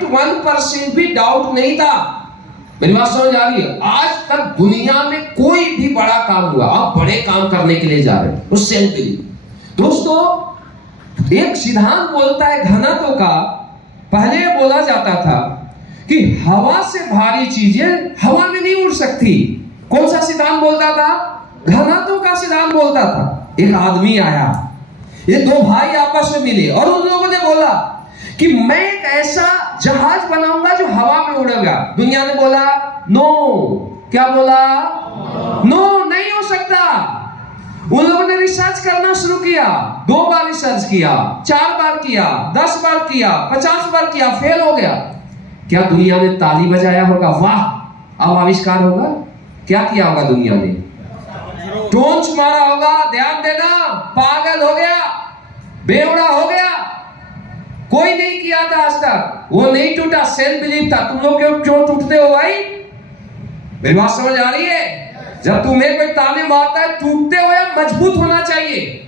0.1% भी डाउट नहीं था। मेरी बात समझ आ रही है? आज तक दुनिया में कोई भी बड़ा काम हुआ, आप बड़े काम करने के लिए जा रहे हैं, उस सेल्फ बिलीव। दोस्तों, एक सिद्धांत बोलता है घनत्व का। पहले बोला जाता था कि हवा से भारी चीजें हवा में नहीं उड़ सकती। कौन सा सिद्धांत बोलता था? घनत्व का सिद्धांत बोलता था। एक आदमी आया, ये दो भाई आपस में मिले और उन लोगों ने बोला कि मैं एक ऐसा जहाज बनाऊंगा जो हवा में उड़ेगा। दुनिया ने बोला नो। क्या बोला? नो, नहीं हो सकता। उन लोगों ने रिसर्च करना शुरू किया। 2 बार रिसर्च किया, 4 बार किया, 10 बार किया, 50 बार किया, फेल हो गया। क्या दुनिया ने ताली बजाया होगा? वाह, अब आविष्कार होगा? क्या किया होगा दुनिया ने? टोंच मारा होगा। ध्यान देना, पागल हो गया, बेवड़ा हो गया। कोई नहीं किया था आज तक, वो नहीं टूटा, सेल्फ बिलीव था। तुम लोग क्यों टूटते हो भाई? मेरी बात समझ आ रही है? जब तुम्हें कोई ताने मारता है, टूटते हो या मजबूत होना चाहिए।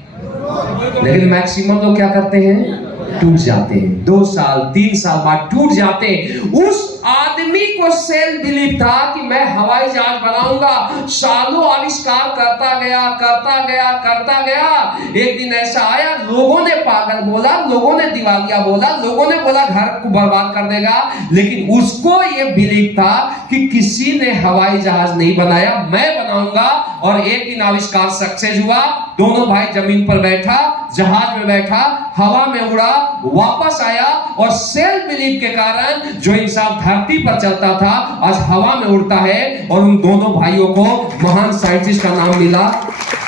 लेकिन मैक्सिमम लोग क्या करते हैं? टूट जाते हैं। 2 साल 3 साल बाद टूट जाते हैं। उस आदमी को सेल्फ बिलीव था कि मैं हवाई जहाज बनाऊंगा। सालों आविष्कार करता गया, करता गया, करता गया। एक दिन ऐसा आया, लोगों ने पागल बोला, लोगों ने दिवालिया बोला, लोगों ने बोला घर को बर्बाद कर देगा। लेकिन उसको यह बिलीव था कि किसी ने हवाई जहाज नहीं बनाया, मैं बनाऊंगा। और एक दिन आविष्कार सक्सेस हुआ। दोनों भाई जमीन पर बैठा, जहाज में बैठा, हवा में उड़ा, वापस आया। और सेल्फ बिलीव के कारण जो इंसान धरती पर चलता था आज हवा में उड़ता है। और उन दोनों भाइयों को महान साइंटिस्ट का नाम मिला।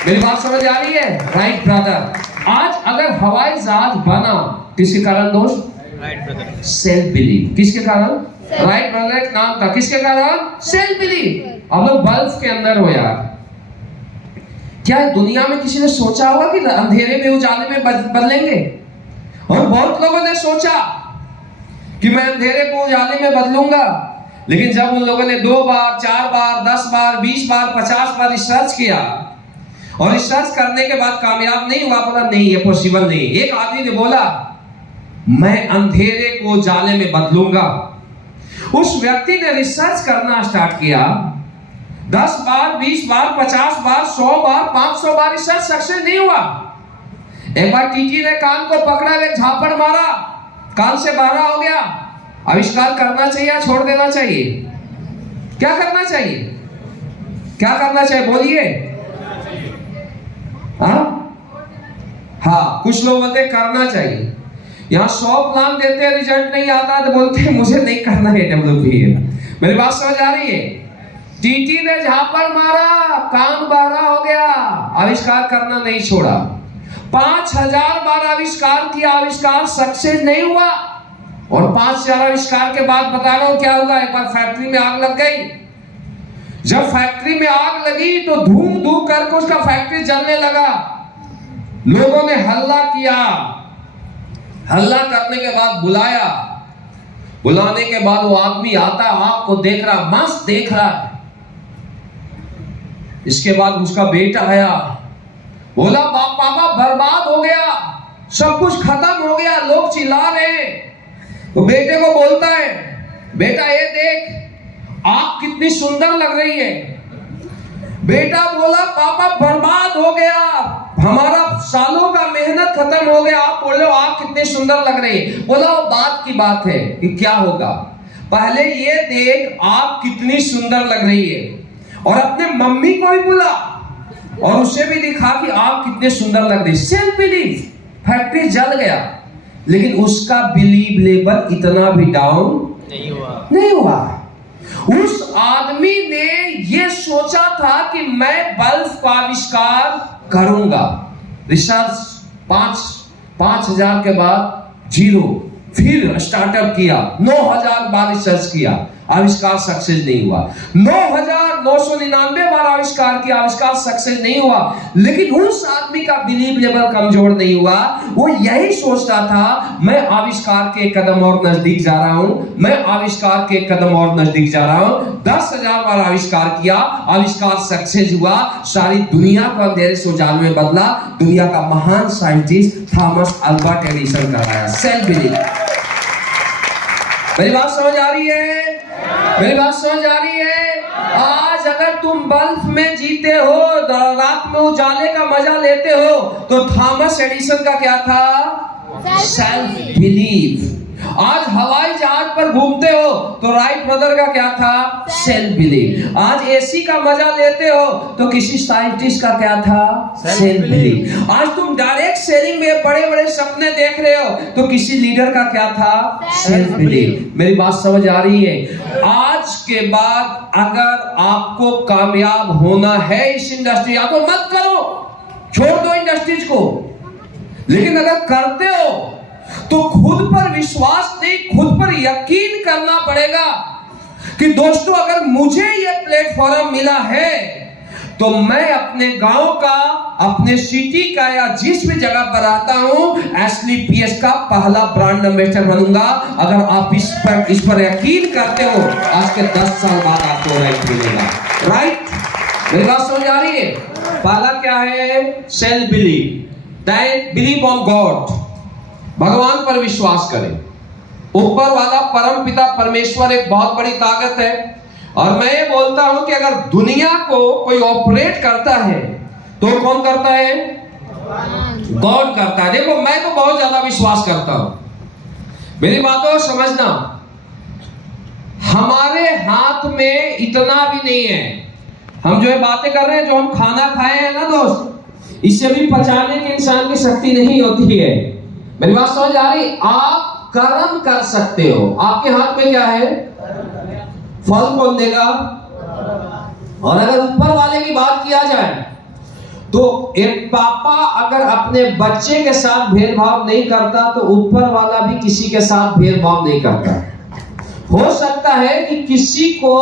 मेरी बात समझ आ रही है? Right brother. आज अगर हवाई जहाज बना, किसके कारण दोस्त? Right brother. Self believe. किसके कारण? राइट ब्रदर एक नाम था। किसके कारण? Self believe. अब लोग बल्ब के अंदर हो यार। क्या दुनिया में किसी ने सोचा होगा कि अंधेरे में उजाले में बदलेंगे? और बहुत लोगों ने सोचा कि मैं अंधेरे को उजाले में बदलूंगा। लेकिन जब उन लोगों ने 2 बार, 4 बार, 10 बार, 20 बार, 50 बार रिसर्च किया और रिसर्च करने के बाद कामयाब नहीं हुआ, बोला नहीं ये पॉसिबल नहीं। एक आदमी ने बोला मैं अंधेरे को उजाले में बदलूंगा। उस व्यक्ति ने रिसर्च करना स्टार्ट किया। 10 बार, 20 बार, 50 बार, 100 बार, 500 बार रिसर्च सक्सेस नहीं हुआ। एक बार टीटी ने कान को पकड़ा, एक झापड़ मारा, कान से बाहर हो गया। आविष्कार करना चाहिए या छोड़ देना चाहिए? क्या करना चाहिए? क्या करना चाहिए? बोलिए। हाँ, कुछ लोग बोलते करना चाहिए। यहाँ 100 प्लान देते हैं, रिजल्ट नहीं आता तो बोलते हैं मुझे नहीं करना है डेवलप। मेरी बात समझ आ रही है? टीटी ने झापड़ मारा, कान बहरा हो गया, आविष्कार करना नहीं छोड़ा। 5000 बार आविष्कार किया, आविष्कार सक्सेस नहीं हुआ। और 5000 आविष्कार के बाद बता रहा हूं क्या हुआ। एक बार फैक्ट्री में आग लग गई। जब फैक्ट्री में आग लगी तो धूम धूम करके उसका फैक्ट्री जलने लगा। लोगों ने हल्ला किया। हल्ला करने के बाद बुलाया। बुलाने के बाद वो आदमी आता, आग को देख रहा, मस्त देख रहा है। इसके बाद उसका बेटा आया, बोला पापा बर्बाद हो गया, सब कुछ खत्म हो गया, लोग चिल्ला रहे। तो बेटे को बोलता है बेटा ये देख आग कितनी सुंदर लग रही है। बेटा बोला पापा बर्बाद हो गया, हमारा सालों का मेहनत खत्म हो गया, आप बोल रहे हो आग कितनी सुंदर लग रही है। बोला वो बात की बात है कि क्या होगा, पहले ये देख आग कितनी सुंदर लग रही है। और अपने मम्मी को भी बोला और उसे भी दिखा कि आग कितने सुंदर लग रही। Self believe. फैक्ट्री जल गया लेकिन उसका बिलीव लेवल इतना भी डाउन नहीं हुआ। उस आदमी ने यह सोचा था कि मैं बल्ब का आविष्कार करूंगा। रिसर्च 5000 के बाद 0, फिर स्टार्टअप किया, 9000 बार रिसर्च किया, आविष्कार सक्सेस नहीं हुआ। 9999 बार आविष्कार किया, आविष्कार सक्सेस नहीं हुआ। लेकिन उस आदमी का बिलीव लेवल कमजोर नहीं हुआ। वो यही सोचता था मैं आविष्कार के एक कदम और नजदीक जा रहा हूं, मैं आविष्कार के एक कदम और नजदीक जा रहा हूं। 10,000 बार आविष्कार किया, आविष्कार सक्सेस हुआ, सारी दुनिया को अंधेरे से उजाले में बदला। दुनिया का महान साइंटिस्ट थॉमस अल्वा एडिसन कहलाया। Self believe. मेरी बात समझ आ रही है? मेरी बात समझ आ रही है? आज अगर तुम बल्ब में जीते हो, रात में उजाले का मजा लेते हो, तो थॉमस एडिसन का क्या था? Self believe. आज हवाई जहाज पर घूमते हो तो राइट ब्रदर का क्या था? Self believe. आज एसी का मजा लेते हो तो किसी साइंटिस्ट का क्या था? Self believe. आज तुम डायरेक्ट सेलिंग में बड़े बड़े सपने देख रहे हो तो किसी लीडर का क्या था? Self believe. मेरी बात समझ आ रही है? आज के बाद अगर आपको कामयाब होना है इस इंडस्ट्री, या तो मत करो, छोड़ दो इंडस्ट्रीज को, लेकिन अगर करते हो तो खुद पर विश्वास नहीं, खुद पर यकीन करना पड़ेगा कि दोस्तों अगर मुझे यह प्लेटफॉर्म मिला है तो मैं अपने गांव का, अपने सिटी का, या जिस भी जगह पर आता हूं, एसली पीएस का पहला ब्रांड एम्बेसडर बनूंगा। अगर आप इस पर यकीन करते हो, आज के 10 साल बाद आपको राइट मिलेगा। राइट? मेरी बात समझ आ रही है? पहला क्या है? Self believe. Then believe on god, भगवान पर विश्वास करें। ऊपर वाला परम पिता परमेश्वर एक बहुत बड़ी ताकत है, और मैं ये बोलता हूं कि अगर दुनिया को कोई ऑपरेट करता है तो कौन करता है? गॉड करता है। देखो, मैं तो बहुत ज्यादा विश्वास करता हूं, मेरी बातों समझना, हमारे हाथ में इतना भी नहीं है। हम जो है बातें कर रहे हैं, जो हम खाना खाए हैं ना दोस्त, इससे भी पचाने की इंसान की शक्ति नहीं होती है। मेरी बात समझ आ रही? आप कर्म कर सकते हो, आपके हाथ में क्या है? फल कौन देगा? और अगर ऊपर वाले की बात किया जाए तो एक पापा अगर अपने बच्चे के साथ भेदभाव नहीं करता तो ऊपर वाला भी किसी के साथ भेदभाव नहीं करता। हो सकता है कि किसी को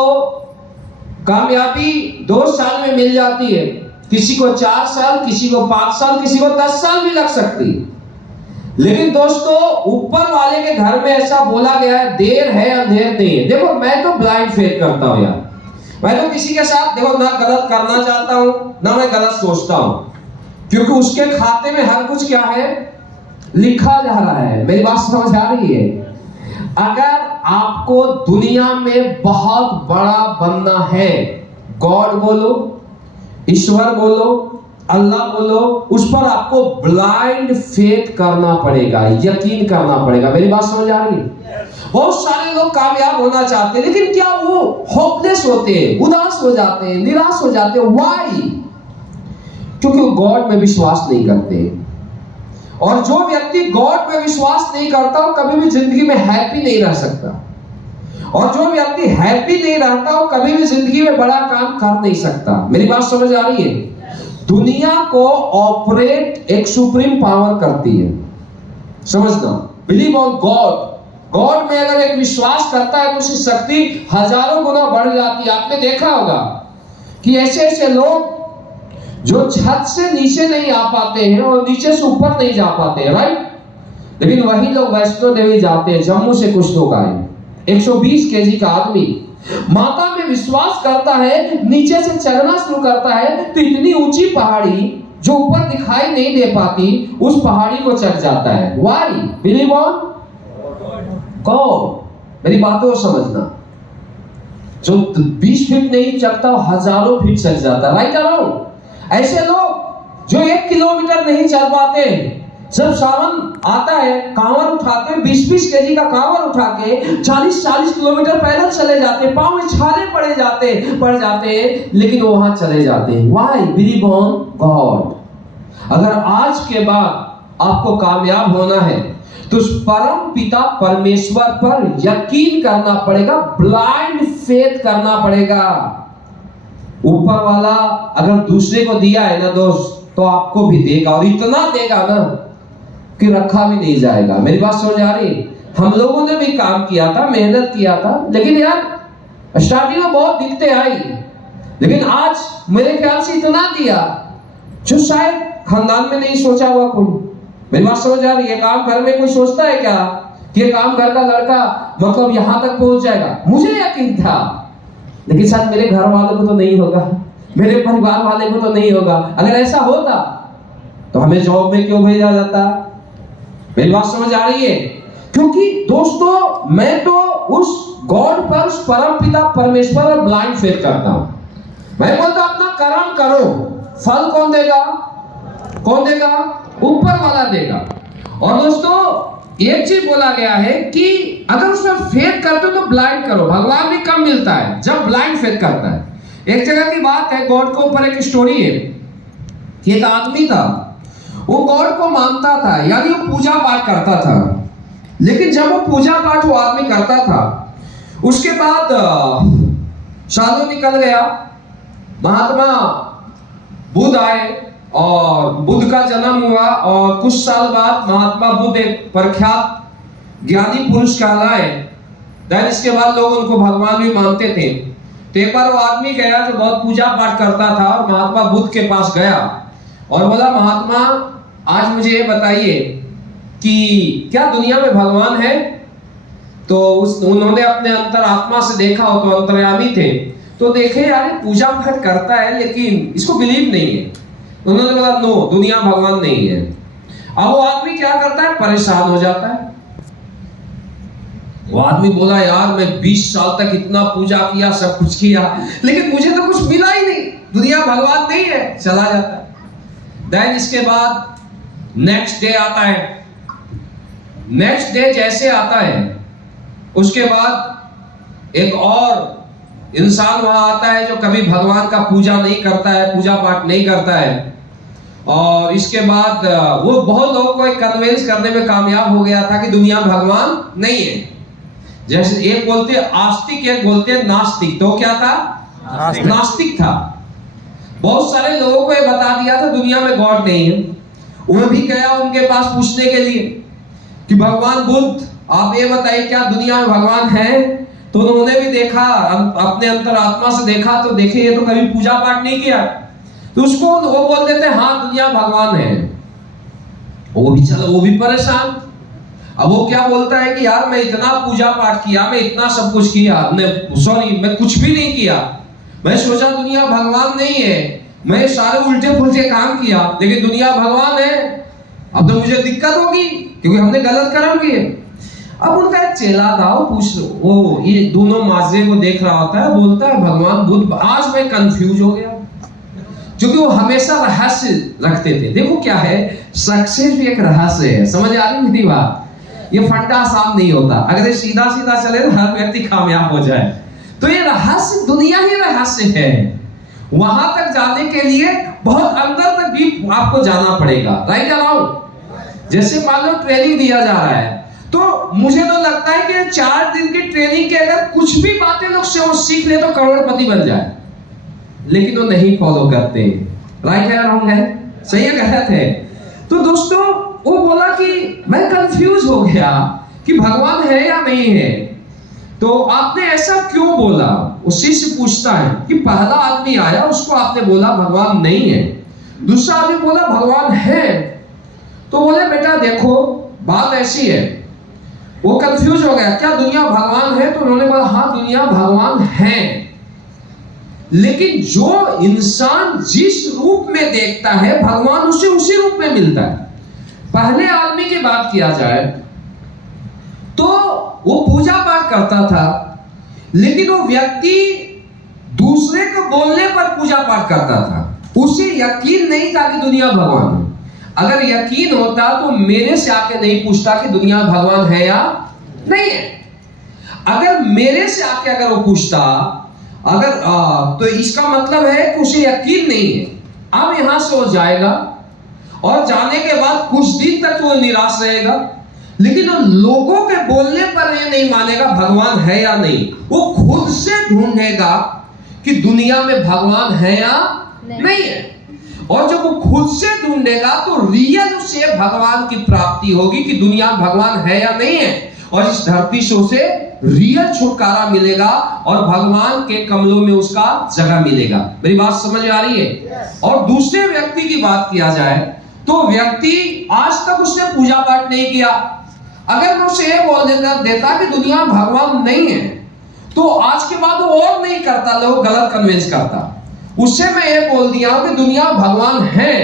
कामयाबी 2 साल में मिल जाती है, किसी को 4 साल, किसी को 5 साल, किसी को 10 साल भी लग सकती है। लेकिन दोस्तों, ऊपर वाले के घर में ऐसा बोला गया है, देर है अंधेर नहीं है। देखो, मैं तो ब्लाइंड फेथ करता हूं यार, मैं तो किसी के साथ देखो ना गलत करना चाहता हूं ना मैं गलत सोचता हूं, क्योंकि उसके खाते में हर कुछ क्या है? लिखा जा रहा है। मेरी बात समझ आ रही है? अगर आपको दुनिया में बहुत बड़ा बनना है, गॉड बोलो, ईश्वर बोलो, अल्लाह बोलो, उस पर आपको ब्लाइंड फेथ करना पड़ेगा, यकीन करना पड़ेगा। मेरी बात समझ आ रही है? बहुत सारे लोग कामयाब होना चाहते हैं, लेकिन क्या वो होपलेस होते हैं, उदास हो जाते हैं, निराश हो जाते हैं? व्हाई? क्योंकि वो गॉड में विश्वास नहीं करते। और जो व्यक्ति गॉड में विश्वास नहीं करता वो कभी भी जिंदगी में हैप्पी नहीं रह सकता, और जो व्यक्ति हैप्पी नहीं रहता वो कभी भी जिंदगी में बड़ा काम कर नहीं सकता। मेरी बात समझ आ रही है? दुनिया को ऑपरेट एक सुप्रीम पावर करती है, समझना। Believe on God. गॉड में अगर एक विश्वास करता है तो उसकी शक्ति हजारों गुना बढ़ जाती है। आपने देखा होगा कि ऐसे ऐसे लोग जो छत से नीचे नहीं आ पाते हैं और नीचे से ऊपर नहीं जा पाते हैं, राइट? लेकिन वही लोग वैष्णो देवी जाते हैं। जम्मू से कुछ लोग आए, 120 केजी का आदमी माता में विश्वास करता है, नीचे से चढ़ना शुरू करता है तो इतनी ऊंची पहाड़ी जो ऊपर दिखाई नहीं दे पाती, उस पहाड़ी को चढ़ जाता है। व्हाई? Believe on God. मेरी बातों को समझना, जो 20 फीट नहीं चढ़ता हजारों फीट चढ़ जाता है, राइट अराउंड। ऐसे लोग जो 1 किलोमीटर नहीं चल पाते, जब सावन आता है कांवर उठाते हैं, 20-20 केजी का कांवर उठा के 40-40 किलोमीटर पैदल चले जाते हैं, पांव में छाले पड़ जाते हैं, लेकिन वो वहां चले जाते हैं। व्हाई? Believe on God. अगर आज के बाद आपको कामयाब होना है तो उस परम पिता परमेश्वर पर यकीन करना पड़ेगा, ब्लाइंड फेथ करना पड़ेगा। ऊपर वाला अगर दूसरे को दिया है ना दोस्त, तो आपको भी देगा, और इतना देगा ना कि रखा भी नहीं जाएगा। मेरी बात समझ आ रही? हम लोगों ने भी काम किया था, मेहनत किया था, लेकिन यार स्टार्टिंग में बहुत दिक्कतें आई, लेकिन आज मेरे ख्याल से इतना दिया जो शायद खानदान में नहीं सोचा हुआ कोई। मेरी बात समझ आ रही है? काम घर में कोई सोचता है क्या कि काम घर का लड़का मतलब यहां तक पहुंच जाएगा? मुझे यकीन था, लेकिन शायद मेरे घर वालों को तो नहीं होगा, मेरे परिवार वाले को तो नहीं होगा। अगर ऐसा होता तो हमें जॉब में क्यों भेजा जाता? मेरी बात समझ आ रही है? क्योंकि दोस्तों मैं तो उस गॉड पर, उस परम पिता परमेश्वर पर ब्लाइंड फेथ करता हूं। मैं बोलता अपना कर्म करो, फल कौन देगा? कौन देगा? ऊपर वाला देगा। और दोस्तों एक चीज बोला गया है कि अगर उसमें फेथ करते हो तो ब्लाइंड करो। भगवान भी कम मिलता है जब ब्लाइंड फेथ करता है। एक जगह की बात है, गॉड के ऊपर एक स्टोरी है कि एक आदमी था, वो गॉड को मानता था, यानी वो पूजा पाठ करता था। लेकिन जब वो पूजा पाठ वो आदमी करता था, उसके बाद सालों निकल गया, महात्मा बुद्ध आए और बुद्ध का जन्म हुआ, और कुछ साल बाद महात्मा बुद्ध एक प्रख्यात ज्ञानी पुरुष कहलाए। देन इसके बाद लोग उनको भगवान भी मानते थे। तो एक बार वो आदमी गया जो बहुत पूजा पाठ करता था, और महात्मा बुद्ध के पास गया और बोला, महात्मा आज मुझे ये बताइए कि क्या दुनिया में भगवान है? तो उन्होंने अपने अंतर आत्मा से देखा, हो तो अंतर्यामी थे, तो देखे यार पूजा पाठ करता है लेकिन इसको बिलीव नहीं है। उन्होंने बोला नो, दुनिया भगवान नहीं है। अब वो आदमी क्या करता है? परेशान हो जाता है। वो आदमी बोला यार मैं 20 साल तक इतना पूजा किया, सब कुछ किया, लेकिन मुझे तो कुछ मिला ही नहीं, दुनिया भगवान नहीं है, चला जाता है। देन इसके बाद नेक्स्ट डे आता है। नेक्स्ट डे जैसे आता है, उसके बाद एक और इंसान वहां आता है जो कभी भगवान का पूजा नहीं करता है, पूजा पाठ नहीं करता है। और इसके बाद वो बहुत लोगों को कन्विंस करने में कामयाब हो गया था कि दुनिया में भगवान नहीं है। जैसे एक बोलते आस्तिक, एक बोलते नास्तिक। तो क्या था? नास्तिक था। बहुत सारे लोगों को ये बता दिया था दुनिया में गॉड नहीं है। वो भी गया उनके पास पूछने के लिए कि भगवान बुद्ध आप ये बताइए क्या दुनिया में भगवान है? तो उन्होंने भी देखा, अपने अंतर आत्मा से देखा, तो देखे ये तो कभी पूजा पाठ नहीं किया। तो उसको वो बोल देते हाँ दुनिया भगवान है। वो भी चलो, वो भी परेशान। अब वो क्या बोलता है कि यार मैं इतना पूजा पाठ किया, मैं इतना सब कुछ किया, मैं कुछ भी नहीं किया, मैं सोचा दुनिया भगवान नहीं है, मैं सारे उल्टे पुल्टे काम किया, लेकिन दुनिया भगवान है। अब तो मुझे दिक्कत होगी क्योंकि हमने गलत कर्म किए। अब उनका एक चेला था, वो पूछ वो ये दोनों माजे को देख रहा होता है, बोलता है भगवान बुद्ध आज मैं कंफ्यूज हो गया, क्योंकि वो हमेशा रहस्य रखते थे। देखो क्या है, सक्सेस भी एक रहस्य है। समझ आ रही मेरी बात? ये फंडा आसान नहीं होता। अगर ये सीधा सीधा चले तो हर व्यक्ति कामयाब हो जाए। तो ये रहस्य, दुनिया ही रहस्य है। वहां तक जाने के लिए बहुत अंदर तक भी आपको जाना पड़ेगा। Right around? जैसे मान लो ट्रेनिंग दिया जा रहा है, तो मुझे तो लगता है कि 4 दिन की ट्रेनिंग के अगर कुछ भी बातें लोग सीख ले तो करोड़पति बन जाए, लेकिन वो नहीं फॉलो करते। राइट है रॉन्ग है? सही है गलत है? तो दोस्तों वो बोला कि मैं कंफ्यूज हो गया कि भगवान है या नहीं है। तो आपने ऐसा क्यों बोला? उसी से पूछता है कि पहला आदमी आया, उसको आपने बोला भगवान नहीं है, दूसरा आदमी बोला भगवान है। तो बोले बेटा देखो बात ऐसी है। वो कंफ्यूज हो गया, क्या दुनिया भगवान है? तो उन्होंने बोला हाँ दुनिया भगवान है, लेकिन जो इंसान जिस रूप में देखता है भगवान उसे उसी रूप में मिलता है। पहले आदमी की बात किया जाए तो वो पूजा पाठ करता था, लेकिन वो व्यक्ति दूसरे को बोलने पर पूजा पाठ करता था। उसे यकीन नहीं था कि दुनिया भगवान है। अगर यकीन होता तो मेरे से आके नहीं पूछता कि दुनिया भगवान है या नहीं है। अगर मेरे से आके अगर वो पूछता तो इसका मतलब है कि उसे यकीन नहीं है। अब यहां से वो जाएगा और जाने के बाद कुछ दिन तक वो निराश रहेगा, लेकिन वो लोगों के बोलने पर ये नहीं मानेगा भगवान है या नहीं। वो खुद से ढूंढेगा कि दुनिया में भगवान है या नहीं है। और जब वो खुद से ढूंढेगा तो रियल उसे भगवान की प्राप्ति होगी कि दुनिया भगवान है या नहीं है, और इस धरती से उसे रियल छुटकारा मिलेगा और भगवान के कमलों में उसका जगह मिलेगा। मेरी बात समझ आ रही है? और दूसरे व्यक्ति की बात किया जाए तो व्यक्ति आज तक उसने पूजा पाठ नहीं किया। अगर मैं उसे ये बोल देता कि दुनिया भगवान नहीं है, तो आज के बाद वो और नहीं करता, लोग गलत कन्विंस करता। उससे मैं ये बोल दिया कि दुनिया भगवान है,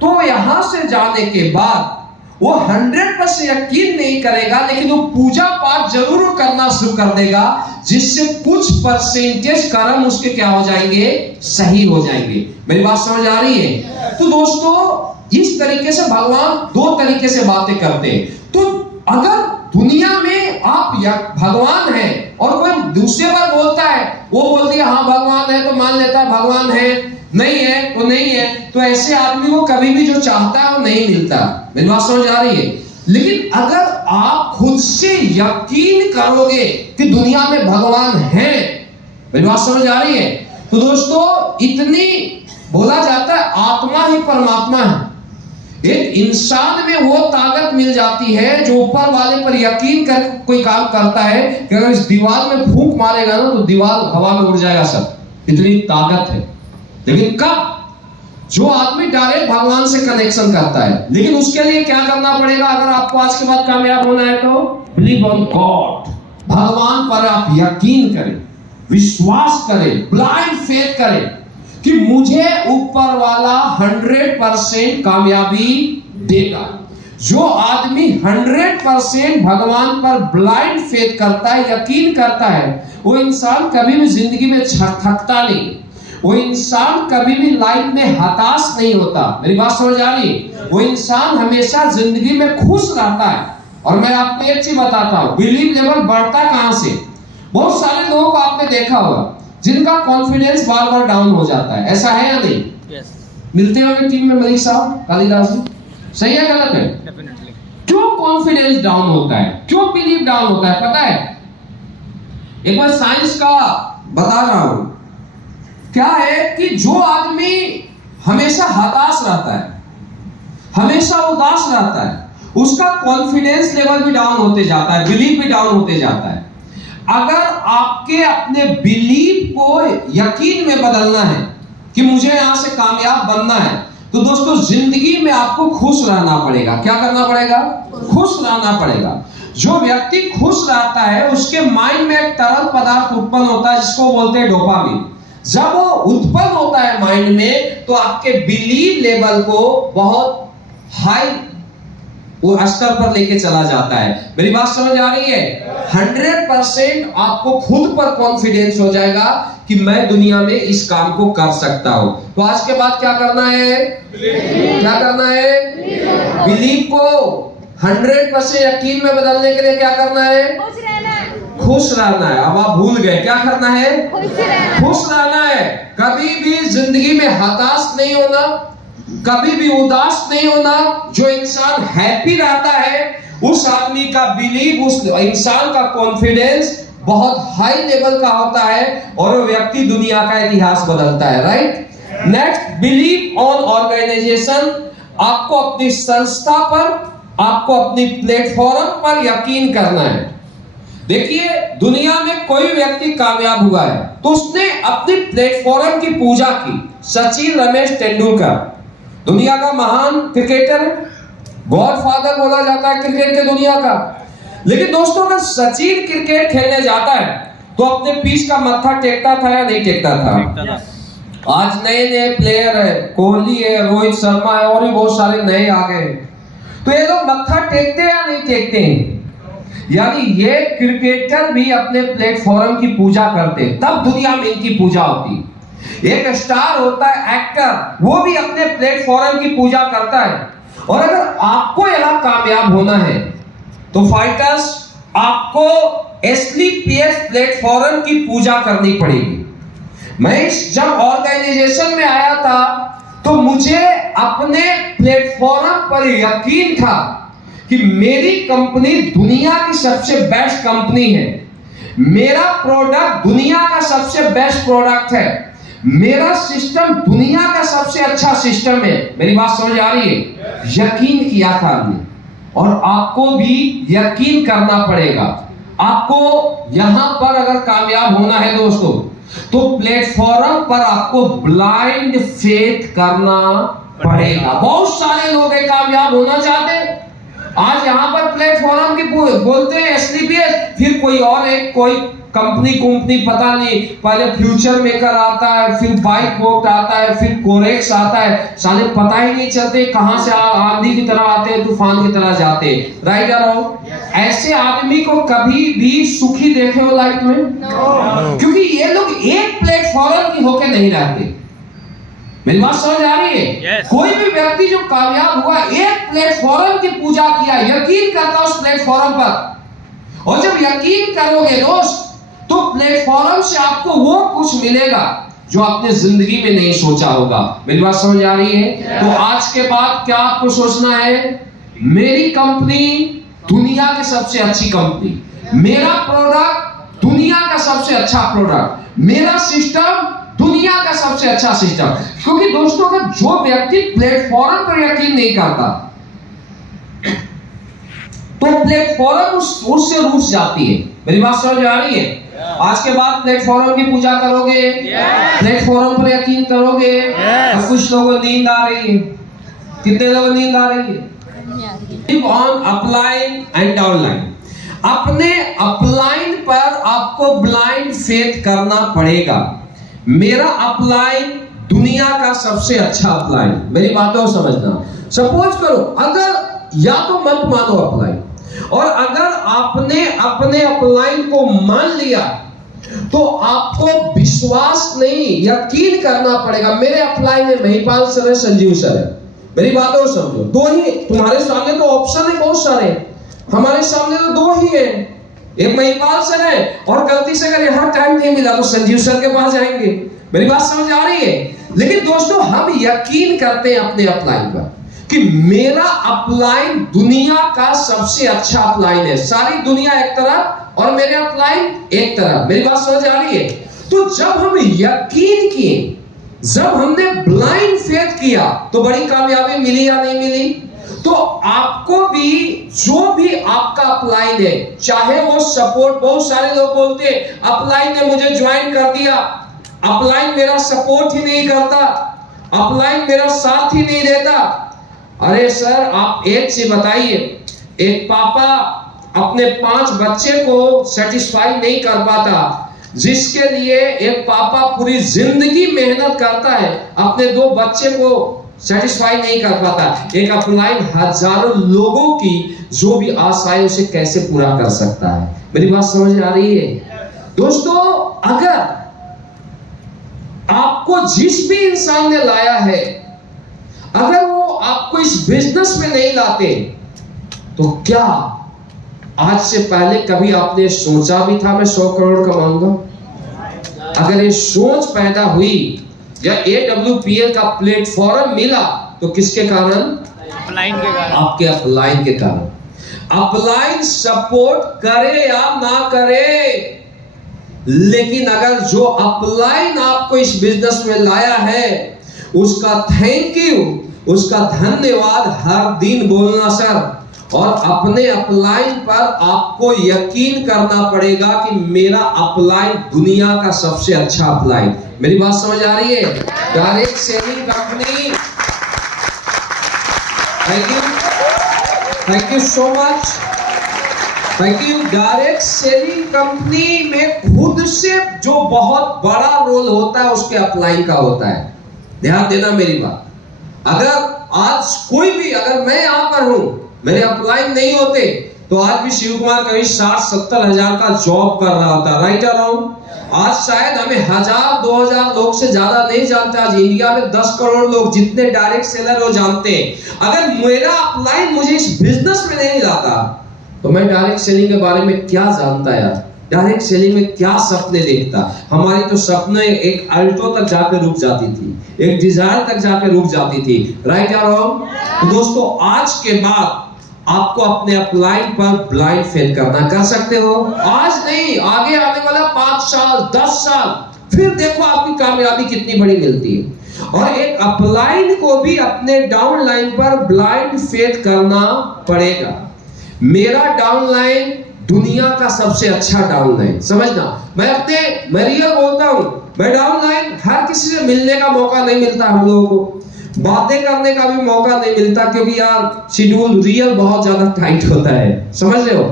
तो यहां से जाने के बाद वो 100% यकीन नहीं करेगा, लेकिन वो पूजा पाठ जरूर करना शुरू कर देगा, जिससे कुछ परसेंटेज कर्म उसके क्या हो जाएंगे, सही हो जाएंगे। मेरी बात समझ आ रही है? तो दोस्तों इस तरीके से भगवान दो तरीके से बातें करते हैं। तो अगर दुनिया में आप भगवान है और कोई दूसरे पर बोलता है, वो बोलती है हाँ भगवान है तो मान लेता है भगवान है, नहीं है तो नहीं है, तो ऐसे आदमी को कभी भी जो चाहता है वो नहीं मिलता। मेरी बात समझ आ रही है? लेकिन अगर आप खुद से यकीन करोगे कि दुनिया में भगवान है, मेरी बात समझ आ रही है, तो दोस्तों इतनी बोला जाता है आत्मा ही परमात्मा है। एक इंसान में वो ताकत मिल जाती है जो ऊपर वाले पर यकीन कर कोई काम करता है कि अगर इस दीवार में फूंक मारेगा ना तो दीवार हवा में उड़ जाएगा सब, इतनी ताकत है। लेकिन कब? जो आदमी डायरेक्ट भगवान से कनेक्शन करता है। लेकिन उसके लिए क्या करना पड़ेगा? अगर आपको आज के बाद कामयाब होना है तो बिलीव ऑन गॉड, भगवान पर आप यकीन करें, विश्वास करें, ब्लाइंड फेथ करें कि मुझे ऊपर वाला 100% कामयाबी देगा। जो आदमी 100% भगवान पर ब्लाइंड फेथ करता है, यकीन करता है, वो इंसान कभी भी जिंदगी में थकता नहीं, वो इंसान कभी भी लाइफ में हताश नहीं होता। मेरी बात समझ आ रही है? वो इंसान हमेशा जिंदगी में खुश रहता है। और मैं आपको एक चीज बताता हूं, बिलीव लेवल बढ़ता कहां से? बहुत सारे लोगों को आपने देखा होगा जिनका कॉन्फिडेंस बार बार डाउन हो जाता है, ऐसा है या नहीं? yes. मिलते होंगे टीम में मलिक साहब, कालिदास जी, सही है गलत है? Definitely. क्यों कॉन्फिडेंस डाउन होता है, क्यों बिलीव डाउन होता है पता है? एक बार साइंस का बता रहा हूं। क्या है कि जो आदमी हमेशा हताश रहता है, हमेशा उदास रहता है, उसका कॉन्फिडेंस लेवल भी डाउन होते जाता है, बिलीव भी डाउन होते जाता है। अगर आपके अपने बिलीव को यकीन में बदलना है कि मुझे यहां से कामयाब बनना है, तो दोस्तों जिंदगी में आपको खुश रहना पड़ेगा। क्या करना पड़ेगा? खुश रहना पड़ेगा। जो व्यक्ति खुश रहता है उसके माइंड में एक तरल पदार्थ उत्पन्न होता है जिसको बोलते हैं डोपामिन। जब वो उत्पन्न होता है माइंड में, तो आपके बिलीव लेवल को बहुत हाई वो स्तर पर लेके चला जाता है। मेरी बात समझ आ रही है? 100% आपको खुद पर कॉन्फिडेंस हो जाएगा कि मैं दुनिया में इस काम को कर सकता हूं। तो आज के बाद क्या करना है? क्या करना है? बिलीव को 100% यकीन में बदलने के लिए क्या करना है? खुश रहना है। अब आप भूल गए, क्या करना है? खुश रहना है। कभी भी जिंदगी में हताश नहीं होना, कभी भी उदास नहीं होना। जो इंसान हैप्पी रहता है उस आदमी का बिलीव, उस इंसान का कॉन्फिडेंस बहुत हाई लेवल का होता है और वो व्यक्ति दुनिया का इतिहास बदलता है। Right? Next, believe on organization. आपको अपनी संस्था पर, आपको अपनी प्लेटफॉर्म पर यकीन करना है। देखिए, दुनिया में कोई व्यक्ति कामयाब हुआ है तो उसने अपनी प्लेटफॉर्म की पूजा की। सचिन रमेश तेंदुलकर दुनिया का महान क्रिकेटर, गॉडफादर बोला जाता है क्रिकेट के दुनिया का। लेकिन दोस्तों, अगर सचिन क्रिकेट खेलने जाता है तो अपने पीठ का मत्था टेकता था या नहीं टेकता था? आज नए नए प्लेयर है, कोहली है, रोहित शर्मा है और भी बहुत सारे नए आ गए, तो ये लोग मत्था टेकते हैं या नहीं टेकते हैं? यानी ये क्रिकेटर भी अपने प्लेटफॉर्म की पूजा करते हैं, तब दुनिया में इनकी पूजा होती है। एक स्टार होता है, एक्टर, वो भी अपने प्लेटफॉर्म की पूजा करता है। और अगर आपको यहां कामयाब होना है तो फाइटर्स, आपको एसलीपीएस प्लेटफॉर्म की पूजा करनी पड़ेगी। मैं जब ऑर्गेनाइजेशन में आया था तो मुझे अपने प्लेटफॉर्म पर यकीन था कि मेरी कंपनी दुनिया की सबसे बेस्ट कंपनी है, मेरा प्रोडक्ट दुनिया का सबसे बेस्ट प्रोडक्ट है, मेरा सिस्टम दुनिया का सबसे अच्छा सिस्टम है। मेरी बात समझ आ रही है? यकीन किया था हमने, और आपको भी यकीन करना पड़ेगा। आपको यहां पर अगर कामयाब होना है दोस्तों, तो प्लेटफॉर्म पर आपको ब्लाइंड फेथ करना पड़ेगा। बहुत सारे लोग कामयाब होना चाहते, आज यहाँ पर प्लेटफॉर्म की बोलते हैं एसलीपीएस, फिर कोई और एक कोई कंपनी पता नहीं, पहले फ्यूचर मेकर आता है, फिर बाइक बोट आता है, फिर कोरेक्स आता है, साले पता ही नहीं चलते कहां से आंधी की तरह आते हैं, तूफान की तरह जाते हैं। राइट और रॉन्ग? ऐसे आदमी को कभी भी सुखी देखे हो लाइफ में? क्योंकि ये लोग एक प्लेटफॉर्म की होके नहीं रहते। मेरी बात समझ आ रही है? कोई भी व्यक्ति जो कामयाब हुआ एक प्लेटफॉर्म की पूजा किया, यकीन करता उस प्लेटफॉर्म पर, और जब यकीन करोगे दोस्त तो प्लेटफॉर्म से आपको वो कुछ मिलेगा जो आपने जिंदगी में नहीं सोचा होगा। मेरी बात समझ आ रही है? तो आज के बाद क्या आपको सोचना है? मेरी कंपनी दुनिया की सबसे अच्छी कंपनी, मेरा प्रोडक्ट दुनिया का सबसे अच्छा प्रोडक्ट, मेरा सिस्टम दुनिया का सबसे अच्छा सिस्टम। क्योंकि दोस्तों अगर जो व्यक्ति प्लेटफॉर्म पर यकीन नहीं करता तो प्लेटफॉर्म उससे रूठ जाती है। मेरी बात समझ आ रही है? आज के बाद प्लेटफॉर्म की पूजा करोगे, प्लेटफॉर्म पर यकीन करोगे। अब कुछ लोगों को नींद आ रही है, कितने लोगों को नींद आ रही है? ऑन अपलाइन एंड डाउनलाइन, अपने अपलाइन पर आपको ब्लाइंड फेथ करना पड़ेगा। मेरा अपलाइन दुनिया का सबसे अच्छा अपलाइन। मेरी बातों को समझना। सपोज करो अगर या तो मत मानो अपलाइन, और अगर आपने अपने अपलाइन को मान लिया तो आपको विश्वास नहीं यकीन करना पड़ेगा। मेरे अपलाइन में महिपाल सर है, संजीव सर है। मेरी बातों को समझो। दो ही तुम्हारे सामने तो ऑप्शन है बहुत सारे, हमारे सामने तो दो ही है। एक महिपाल सर है, और गलती से अगर यहाँ टाइम नहीं मिला तो संजीव सर के पास जाएंगे। मेरी बात समझ आ रही है? लेकिन दोस्तों हम यकीन करते हैं अपने अपलाइन पर कि मेरा अपलाइन दुनिया का सबसे अच्छा अपलाइन है। सारी दुनिया एक तरफ और मेरे अपलाइन एक तरफ। मेरी बात समझ आ रही है? तो जब हम यकीन किए, जब हमने ब्लाइंड फेथ किया तो बड़ी कामयाबी मिली या नहीं मिली? तो आपको भी जो भी आपका अपलाइन है, चाहे वो सपोर्ट, बहुत सारे लोग बोलते हैं अपलाइन ने मुझे ज्वाइन कर दिया, अपलाइन मेरा सपोर्ट ही नहीं करता, अपलाइन मेरा साथ ही नहीं देता। अरे सर आप एक चीज बताइए, एक पापा अपने 5 बच्चे को सेटिस्फाई नहीं कर पाता, जिसके लिए एक पापा पूरी जिंदगी मेहनत करता है, अपने 2 बच्चे को सेटिस्फाई नहीं कर पाता, एक अपलाइन हजारों लोगों की जो भी आशाएं उसे कैसे पूरा कर सकता है। मेरी बात समझ आ रही है? दोस्तों अगर आपको जिस भी इंसान ने लाया है, अगर वो आपको इस बिजनेस में नहीं लाते तो क्या आज से पहले कभी आपने सोचा भी था मैं 100 करोड़ कमाऊंगा? अगर ये सोच पैदा हुई या AWPL का प्लेटफॉर्म मिला तो किसके कारण? अपलाइन के कारण। आपके अपलाइन के कारण। अपलाइन सपोर्ट करे या ना करे, लेकिन अगर जो अपलाइन आपको इस बिजनेस में लाया है उसका थैंक यू, उसका धन्यवाद हर दिन बोलना सर। और अपने अपलाइन पर आपको यकीन करना पड़ेगा कि मेरा अपलाइन दुनिया का सबसे अच्छा अपलाइन। मेरी बात समझ आ रही है? Direct selling company, thank you so much, thank you. Direct selling company में खुद से जो बहुत बड़ा रोल होता है उसके अपलाइन का होता है। ध्यान देना मेरी बात। अगर आज कोई भी, अगर मैं यहां पर हूं, मेरे अपलाइन नहीं होते तो आज भी शिव कुमार कभी 60-70 हजार का जॉब कर रहा होता। राइट और रॉन्ग? आज शायद हमें 1000-2000 लोग से ज्यादा नहीं जानते। आज इंडिया में 10 करोड़ लोग जितने डायरेक्ट सेलर वो जानते हैं। अगर मेरा अपलाइन मुझे इस बिजनेस में नहीं लाता तो मैं डायरेक्ट सेलिंग के बारे में क्या जानता यार? डायरेक्ट सेलिंग में क्या सपने देखता? हमारी तो सपने एक अल्टो तक जाकर रुक जाती थी, एक डिजायर तक जाकर रुक जाती थी। राइट या रॉन्ग? तो दोस्तों आज के बाद आपको अपने अपलाइन पर ब्लाइंड फेथ करना, कर सकते हो? आज नहीं, आगे आने वाला 5 साल 10 साल फिर देखो आपकी कामयाबी कितनी बड़ी मिलती है। और एक अपलाइन को भी अपने डाउनलाइन पर ब्लाइंड फेथ करना पड़ेगा। मेरा डाउनलाइन दुनिया का सबसे अच्छा डाउनलाइन। समझना, मैं रियल बोलता हूं। मैं डाउनलाइन हर किसी से मिलने का मौका नहीं मिलता हम लोगों को। बातें करने का भी मौका नहीं मिलता, क्योंकि यार शेड्यूल रियल बहुत ज्यादा टाइट होता है, समझ रहे हो।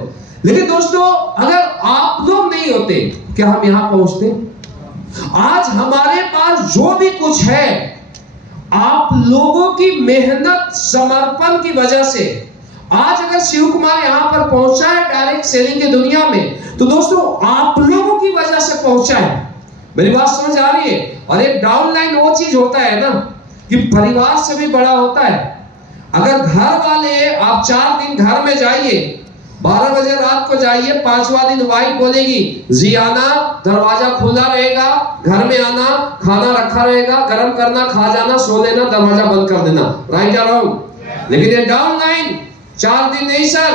लेकिन दोस्तों अगर आप लोग नहीं होते क्या हम यहां पहुंचते? आज हमारे पास जो भी कुछ है आप लोगों की मेहनत समर्पण की वजह से आज अगर शिव कुमार यहां पर पहुंचा है डायरेक्ट सेलिंग की दुनिया में, तो दोस्तों आप लोगों की वजह से पहुंचा है। मेरी बात समझ आ रही है। और एक डाउनलाइन वो चीज होता है ना कि परिवार से भी बड़ा होता है। अगर घर वाले आप 4 दिन घर में जाइए, 12 बजे रात को जाइए, 5वां दिन वाइफ बोलेगी जी आना, दरवाजा खुला रहेगा, घर में आना, खाना रखा रहेगा, गर्म करना, खा जाना, सो लेना, दरवाजा बंद कर देना, राइट या रॉन्ग? लेकिन ये डाउनलाइन 4 दिन नहीं सर,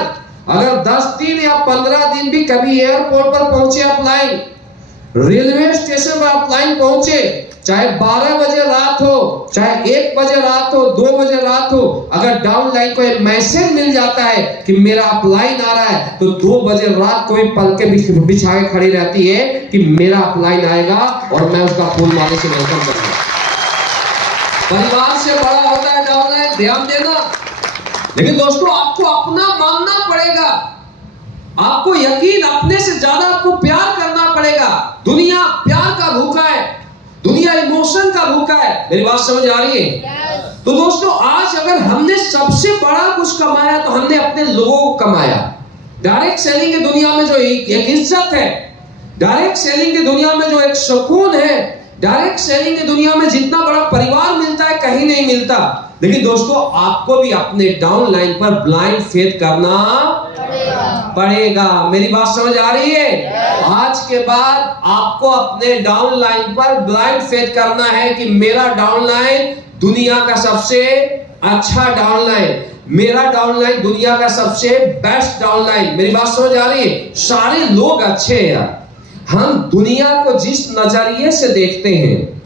अगर 10 दिन या 15 दिन भी कभी एयरपोर्ट पर पहुंचे आप लाइन, रेलवे स्टेशन पर आप लाइन पहुंचे, चाहे 12 बजे रात हो, चाहे 1 बजे रात हो, 2 बजे रात हो, अगर डाउन लाइन को एक मैसेज मिल जाता है कि मेरा अपलाइन आ रहा है, तो 2 बजे रात को भी पलके बिछा के खड़ी रहती है कि मेरा अपलाइन आएगा और मैं उसका फूल माले से वेलकम करूंगा। परिवार से बड़ा होता है डाउन लाइन, ध्यान देना। लेकिन दोस्तों आपको अपना मानना पड़ेगा, आपको यकीन, अपने से ज्यादा आपको प्यार करना पड़ेगा। दुनिया प्यार का भूखा है, दुनिया इमोशन का भूखा है। मेरी बात समझ आ रही है? तो दोस्तों आज अगर हमने सबसे बड़ा कुछ कमाया तो हमने अपने लोगों को कमाया। डायरेक्ट सेलिंग की दुनिया में जो एक इज्जत है, डायरेक्ट सेलिंग की दुनिया में जो एक सुकून है, डायरेक्ट सेलिंग की दुनिया में जितना बड़ा परिवार मिलता है कहीं नहीं मिलता। लेकिन दोस्तों आपको भी अपने डाउन लाइन पर ब्लाइंड फेथ करना पड़ेगा। मेरी बात समझ आ रही है? आज के बाद आपको अपने डाउन लाइन पर ब्लाइंड फेथ करना है कि मेरा डाउन लाइन दुनिया का सबसे अच्छा डाउन लाइन, मेरा डाउन लाइन दुनिया का सबसे बेस्ट डाउन लाइन। मेरी बात समझ आ रही है? सारे लोग अच्छे हैं यार, हम दुनिया को जिस नजरिए से देखते हैं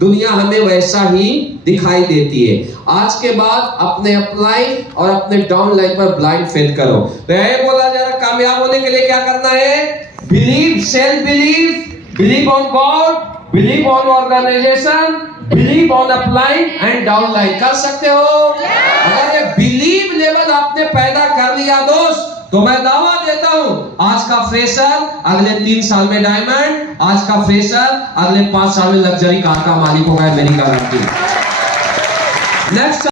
दुनिया हमें वैसा ही दिखाई देती है। आज के बाद अपने अपलाइन और अपने डाउन लाइन पर ब्लाइंड फेथ करो। तो ये बोला जा रहा, कामयाब होने के लिए क्या करना है? Believe, self believe, believe on god, believe on organization, believe on upline and down line. कर सकते हो? अगर ये बिलीव लेवल आपने पैदा कर लिया दोस्त, तो मैं दावा देता हूं आज का फ्रेशर अगले 3 साल में डायमंड, आज का फ्रेशर अगले 5 साल में लग्जरी कार का मालिक होगा, मेरी गारंटी। नेक्स्ट